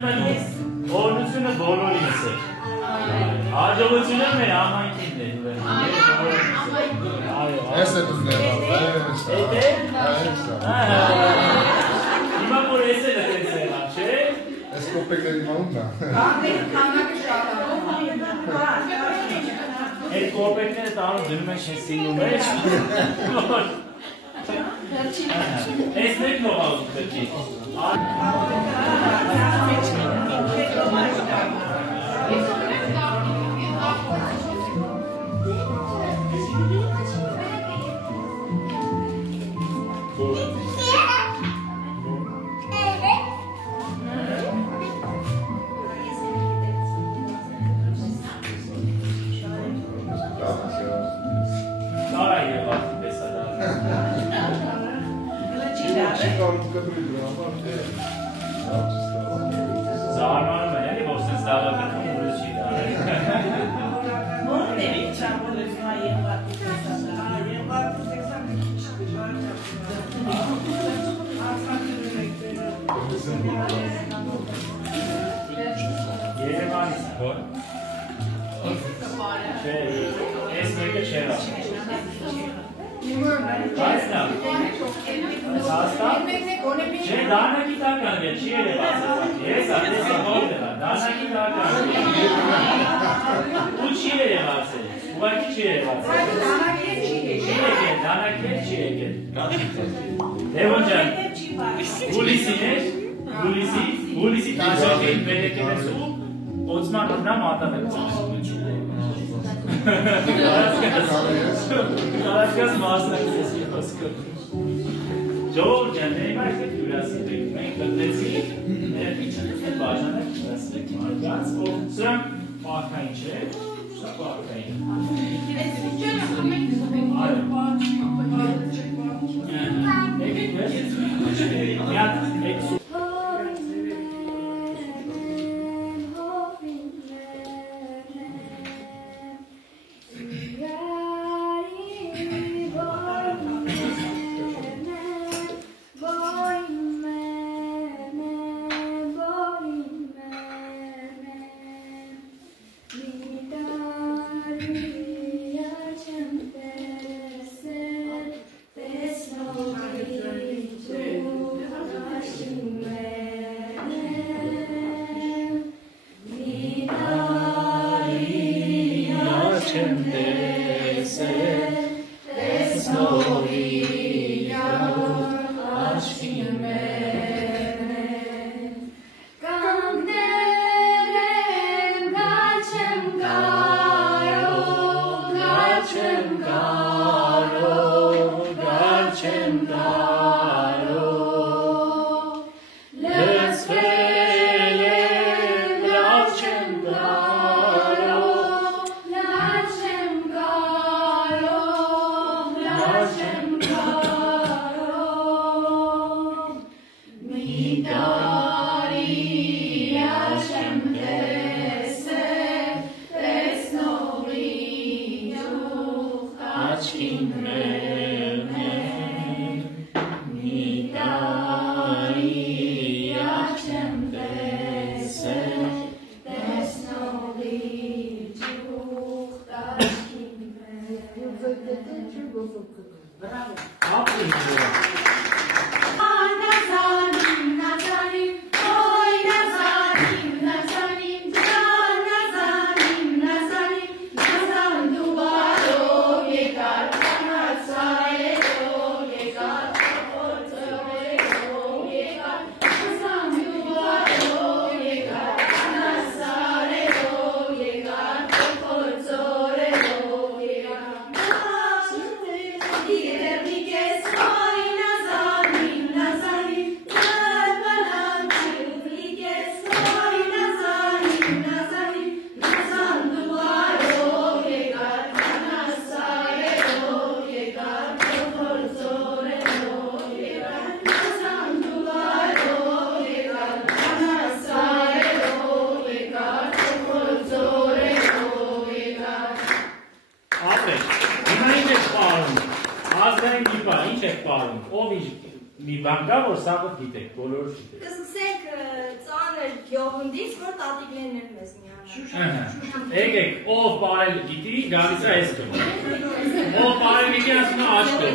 Օրնությունը բոլորինս է։ Հաջողությունը մեր ամայնքին է։ Ես է դուք Հիմա որ ես է դες է, չէ։ Ես կոպեկների մաունն է։ Այդ կոպեկները տանում դնում են շենսինու մեջ։ Ես մեկ նողալ դրքի։ Զարմանում են, էլի, որ սենց դավակրվում ուրս չի դարել։ Մոնն է չարվոլ ես նա եղվատի Երևանից հոր։ Ես մեկը չեր Այսնա, չէ, դանակի տական է, չի երևաց ես ատեսի հոր դրա, դանակի տական ու չի երևաց է, ուղակի չի երևաց է դանակի էլ չի եկել Լևոն ջան, հուլիսին էր, հուլիսի տիզոքին վերեկել ես ու օծման հնա մատան է ծաղսում են չուղ Կարասկաս մասնակից ես եղոսկը Ժողոր ջան, ներմայք է դյուրասիտ եք, մենք գտնեցի ներմիչանից է բաժանակ դյուրասիտ եք մարգած, որ սրանք պարքային չէ, սա պարքային Եկեք ես, միատ եք մի բան կա, որ սաղը գիտեք, բոլորը գիտեք։ Կսկսենք ծանր էր գյուղնդից, որ տատիկներն են մեզ միանում։ Եկեք, ով բարել գիտի, գալիս է այս կողմ։ Ով բարել գիտի, ասում է աչքով։